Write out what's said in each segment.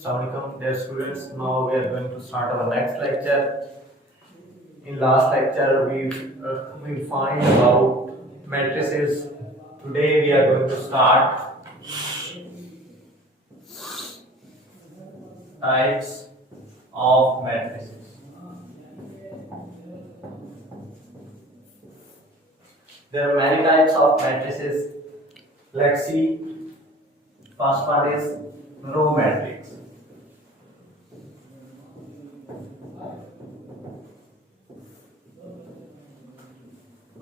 Assalamualaikum dear students. Now we are going to start our next lecture. In last lecture we find about matrices. Today we are going to start types of matrices. There are many types of matrices. Let's see. First one is row matrix.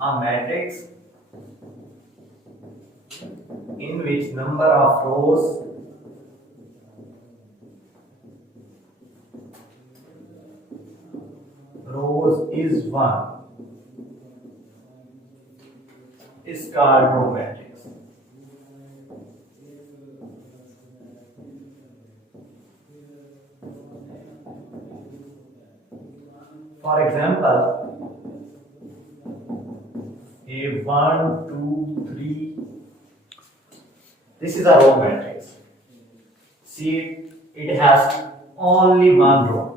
A matrix in which number of rows is 1 is called row matrix. For example, a 1, 2, 3. This is a row matrix. See, it has only one row,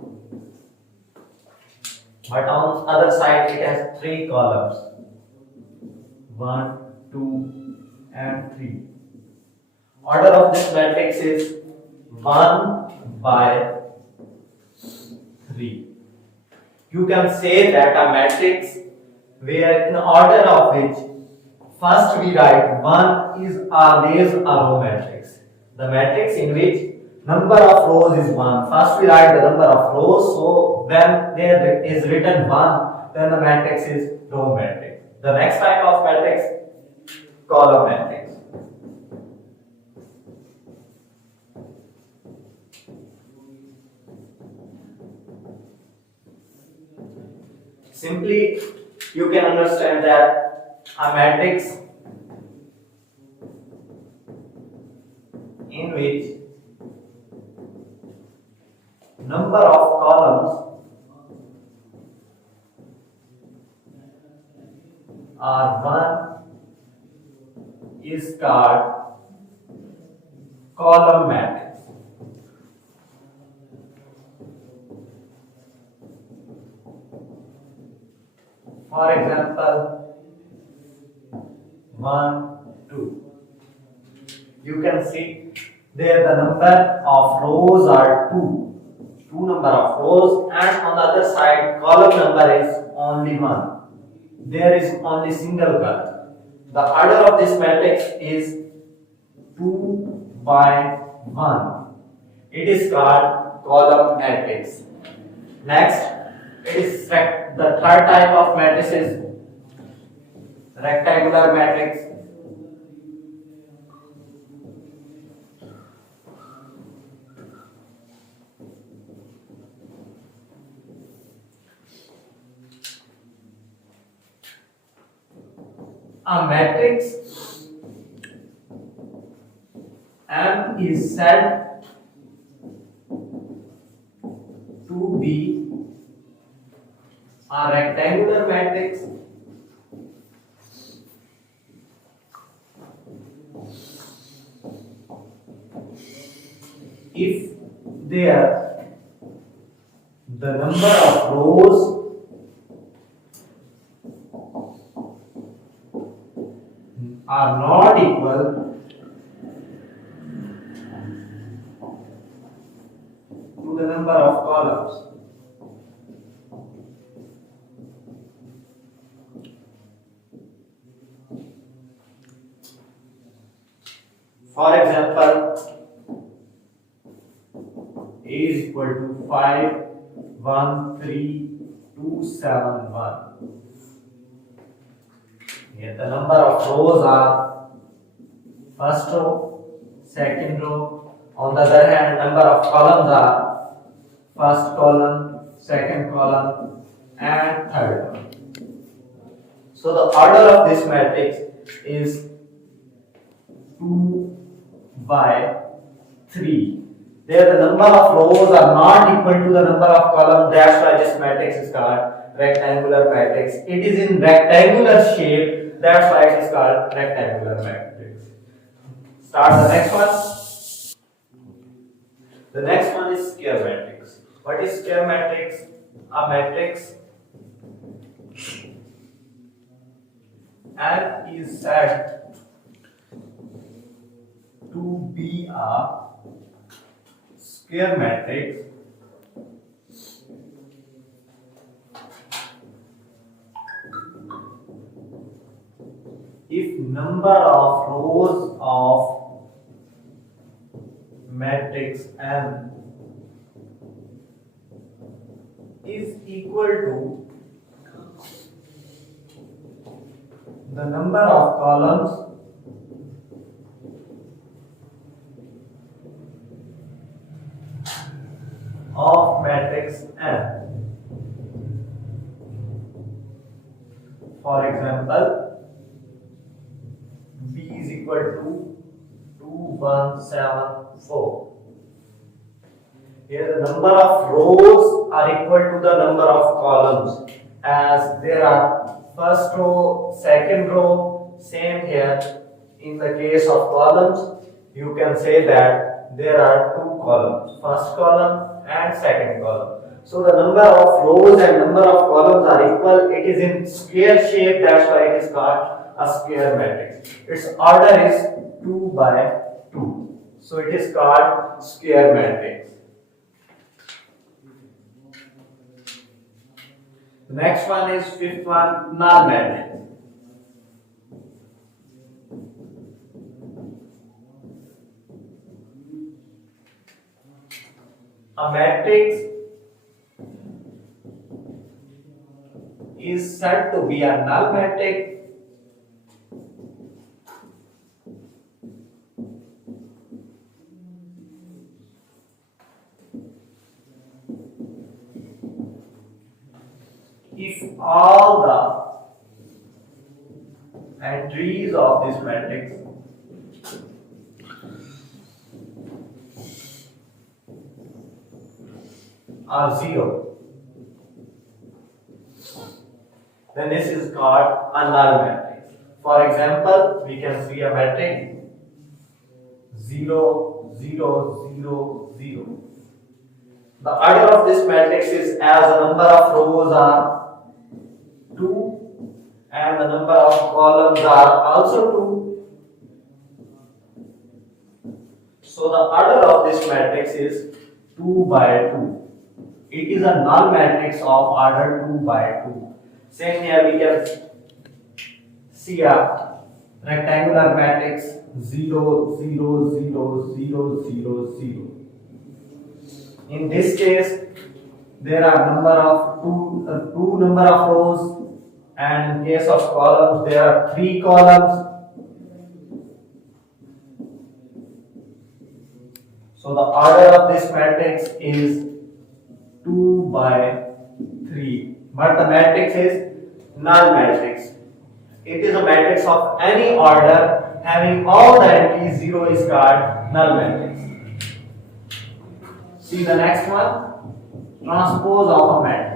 but on the other side it has 3 columns. 1, 2, and 3. Order of this matrix is 1 by 3. You can say that a matrix where in order of which first we write 1 is always a row matrix. The matrix in which number of rows is 1. First we write the number of rows, so when there is written 1, then the matrix is row matrix. The next type of matrix, column matrix. Simply, you can understand that a matrix in which number of columns are 1 is called column matrix. For example, 1, 2. You can see there the number of rows are 2. 2 number of rows, and on the other side column number is only 1. There is only single column. The order of this matrix is 2 by 1. It is called column matrix. Next, it is the third type of matrix is rectangular matrix. A matrix M is said to be a rectangular matrix if there the number of rows are not equal to the number of columns. For example, A is equal to 5, 1, 3, 2, 7, 1. Here the number of rows are first row, second row. On the other hand, number of columns are first column, second column, and third column. So the order of this matrix is 2 by 3. There the number of rows are not equal to the number of columns. That's why this matrix is called rectangular matrix. It is in rectangular shape. That's why it is called rectangular matrix. Start the next one. The next one is square matrix. What is square matrix? A matrix N is said to be a square matrix if number of rows of matrix M is equal to the number of columns of matrix M. For example, B is equal to 2, 1, 7, 4. Here the number of rows are equal to the number of columns, as there are first row, second row. Same here. In the case of columns, you can say that there are two columns, first column and second column. So the number of rows and number of columns are equal. It is in square shape, that's why it is called a square matrix. Its order is 2 by 2. So it is called square matrix. The next one is fifth one, null matrix. A matrix is said to be a null matrix if all the entries of this matrix are 0, then this is called a null matrix. For example, we can see a matrix 0, 0, 0, 0. The order of this matrix is as the number of rows are 2 and the number of columns are also 2. So the order of this matrix is 2 by 2. It is a null matrix of order 2 by 2. Same here we can see a rectangular matrix 0, 0, 0, 0, 0, 0. In this case, there are two number of rows, and in case of columns, there are 3 columns. So the order of this matrix is 2 by 3. But the matrix is null matrix. It is a matrix of any order having all the entries 0 is called null matrix. See the next one, transpose of a matrix.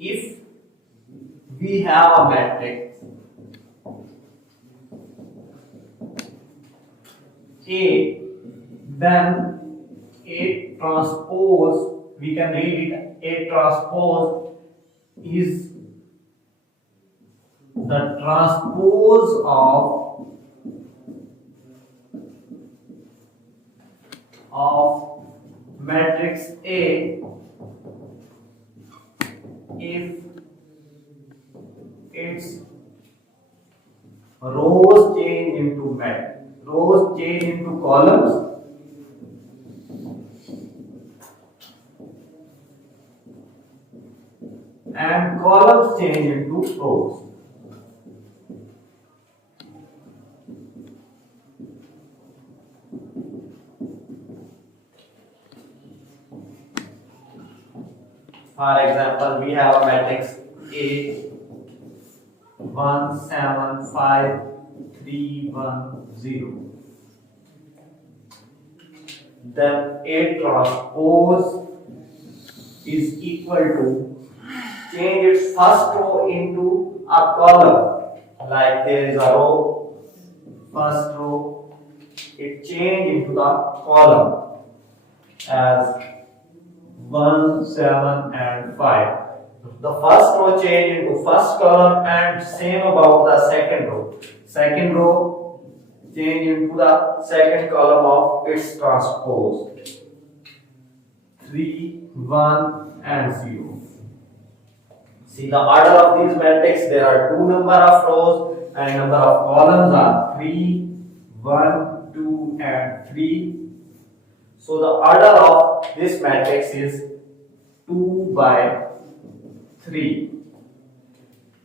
If we have a matrix A, then A transpose, we can read it, A transpose is the transpose of matrix A if its rows change into columns and columns change into rows. For example, we have a matrix A 1 7 5 3 1 0. then A transpose is equal to change its first row into a column. Like there is a row, first row, it change into the column as 1, 7 and 5. The first row change into first column and same about the second row. Second row change into the second column of its transpose. 3, 1 and 0. See the order of these matrices, there are two number of rows and number of columns are 3, 1, 2 and 3. So the order of this matrix is 2 by 3.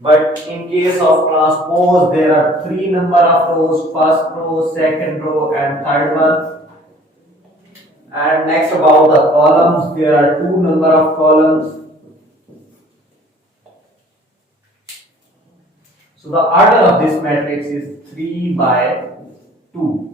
But in case of transpose, there are three number of rows, first row, second row and third one. And next about the columns, there are two number of columns. So the order of this matrix is 3 by 2.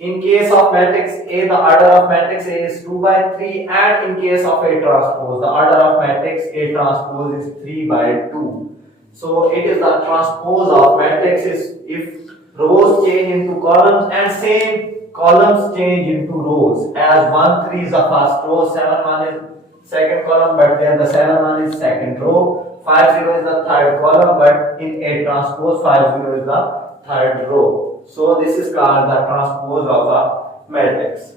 In case of matrix A, the order of matrix A is 2 by 3, and in case of A transpose, the order of matrix A transpose is 3 by 2. So it is the transpose of matrices if rows change into columns and same columns change into rows. As 1, 3 is the first row, 7, 1 is second column, but then the 7, 1 is second row, 5, 0 is the third column, but in A transpose, 5, 0 is the third row. So this is called the transpose of a matrix.